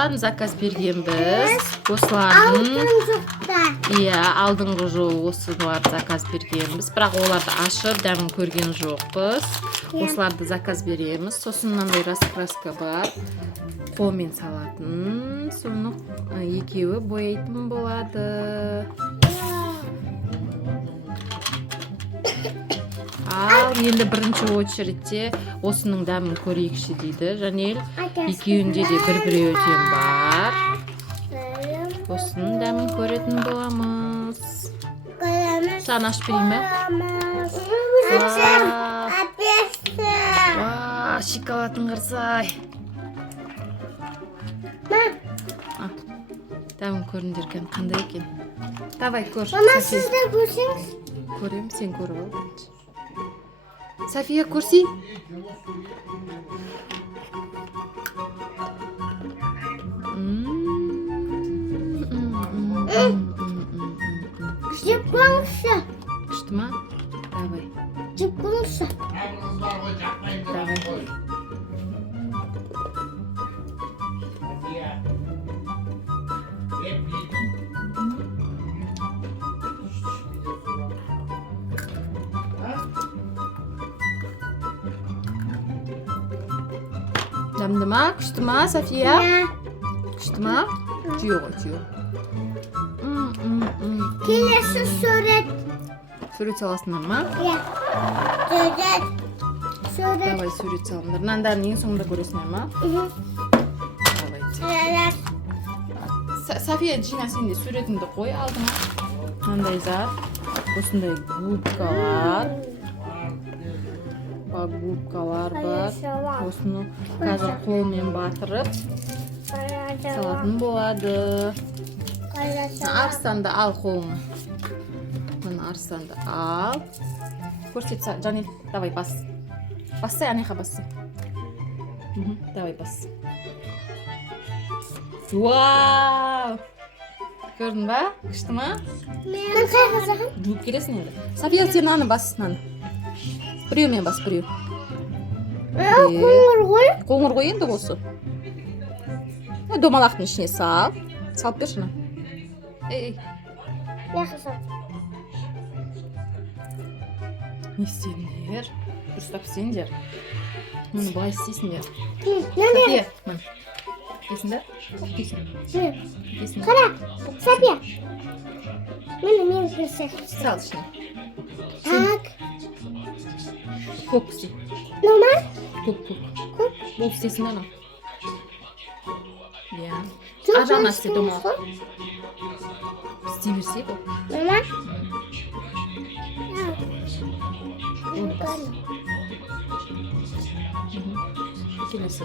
Софиядан заказ бергенбіз. Осылардың иә, алдыңғы жолы осыларды заказ бергенбіз. Бірақ оларды ашып, дәмін көрген жоқпыз. Осыларды заказ береміз. Сосын мынандай раскраска бар. Қолмен салатын. Соны екеуі бояйтын болады. Ал енді бірінші очередте осының дәмін көрейікші дейді Жанел. Екеуінде де бір-біреу тең бар. Осының дәмін көретін боламыз. Саған ашып берейін бе? Шоколадың қарсай. Дәмін көріңдер екен, қандай екен? Давай көр. Мама, сіз де көрсеңіз? Көрем, сен көріп ал. София, көрсей. Жеп қоңызшы. Күшті ма? Давай. Жеп қоңызшы. Давай. Дәмді ма? Күшті ма, София? Күшті ма? Жоқ. Келесі сурет. Сурет саласыңдар ма? Сурет. Давай сурет салыңдар. Мынандарын ең соңында көресіңдер ма? Давай. София, Джина, сен де суретіңді қой алдыңа. Мынандай зат. Осындай губкалар. Губкалар бар. Осыны қазір қолмен батырып салатын болады. Арыстанды ал қолыңа. Мына арыстанды ал. Көрсет, Жанел, давай бас. Бассай, анайға бассай. Давай бас. Вау! Көрдің ба? Күшті ма? Мен қайғы жағын? Жуып келесің енді. София, сен аны бас, маны. Біреумен бас, біреу. Қоңыр ғой? Қоңыр ғой енді осы. Домалақтың ішіне сал. Салып берші. Ей. Яқысып. Не істедіңдер? Дұрыстап істеңдер. Мұны былай істейсіңдер. София. Дейсіңдер? Дейсің. Қара, София. Мен көрсек. Сал ішіне. Так. Көк істей. Нормал? Көк. Бұл істесің ана. Иә. Ажана істе домалақ. Істей берсей бұл. Нормал? Оны бас. Келесі.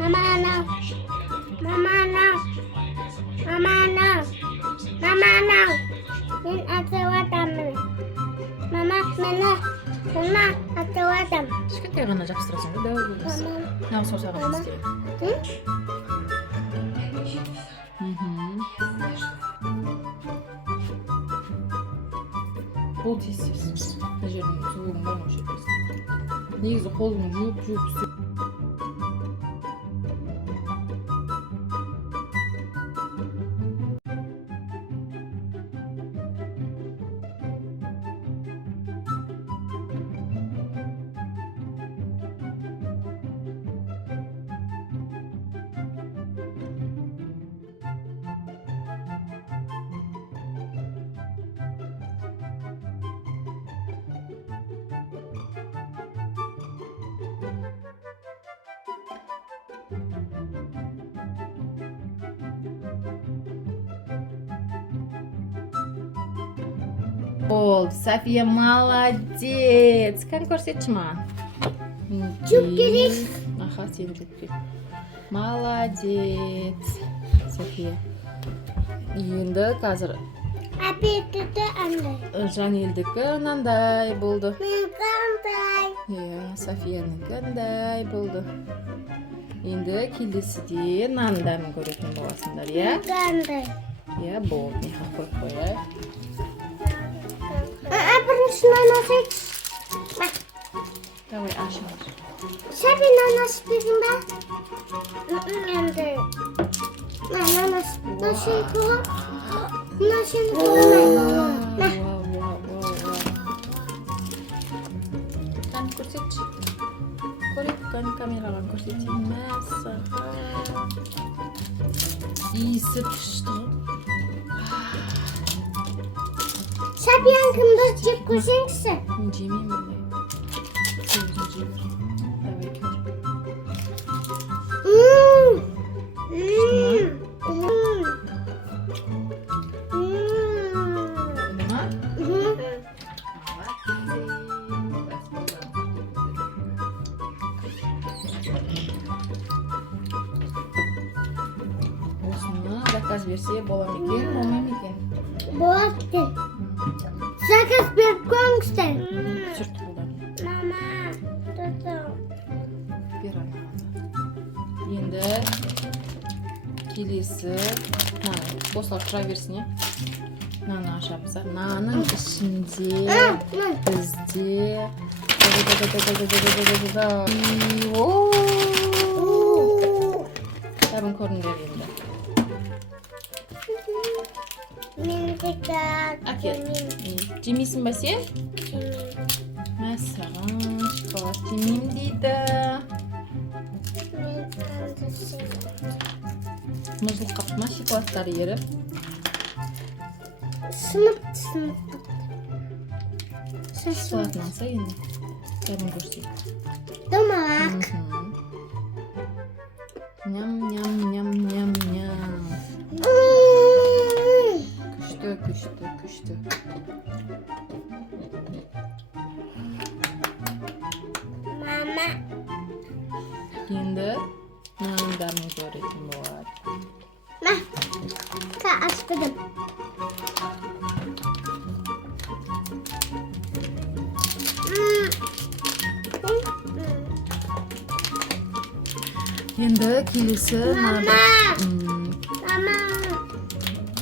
Mama now. Мен атыватамын. Мама, мені атыватам. Кішкентай ғана жабыстырасың ғой, дәу болмас. Нағыз саусағын істе. Бұл тез. Мына жердің суығын бар ма өшіресің. Негізі қолың жуып сүр. Болды, София молодец. Kan көрсетші маған. Жуып керек. Аха, сен жуып кел. Молодец, София. Енді қазір Апетиті андай. Жанелдікі мынандай болды. Менікі андай. Иә, Софиянікі андай болды. Енді келесіде нандарын көретін боласыңдар, иә? Менікі андай. Иә, болды. Неға қойып қояйық. şunu Bak. Давай, ашыңдар. Sen bir nanas dedin be. Ben de. Nanas. Nasıl bu? Nasıl bu? Kan көрсетші. Көрейік, камераға көрсетейін. Мәссаған. Иісі күшті. Sen bir yakında çift koşacaksın. Жемеймін ондай. Өзің жей бер. Давай көр. Осыны заказ берсе бола ма екен, болмай ма екен? Болады. Заказ беріп қойыңыздар. Түсірт қолдан. Мама, тұту. Бер ана. Енді келесі мынаны босқа тұра берсін, е. Мынаны ашамыз. Мынаның ішінде бізде Табын көріңдер енді. Мен де Әкел. Жемейсің ба сен? Мәссаған, шоколад жемеймін дейді. Мұзылып қапты ма шоколадтары еріп? Сынып. Шоколадын алса енді. Табын көрсейік. Домалақ. Ням-ням-ням-ням-ням. Күшті. Мама. Енді мынаның бәрін көретін болады. Açtım. Енді келесі Мама.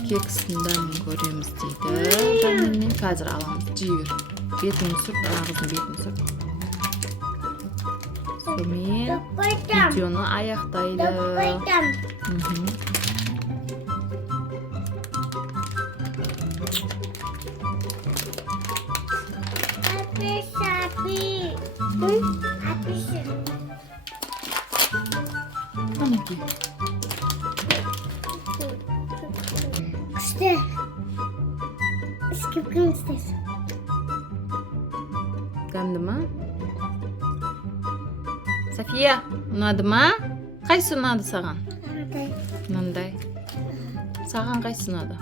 кекстің дәмін көреміз дейді. Жанымен қазір аламыз. Жей бер. Бетін сүрт, ағызын бетін сүрт. Сонымен видеоны аяқтайды. Мінекей. İşte. Скипкін істесін. Дәмді ма? София, ұнады ма? Қайсы ұнады саған? Мынандай. Саған қайсы ұнады?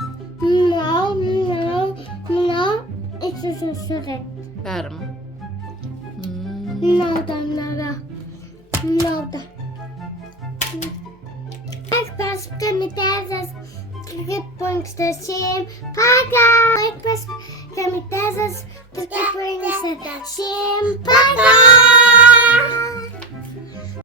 Мынау. İçісін сүрет. Бәрі ма? Мынау. Басып комментарияз қойыңыздар. Всем пока. Басып комментарияз қойыңыздар. Всем пока.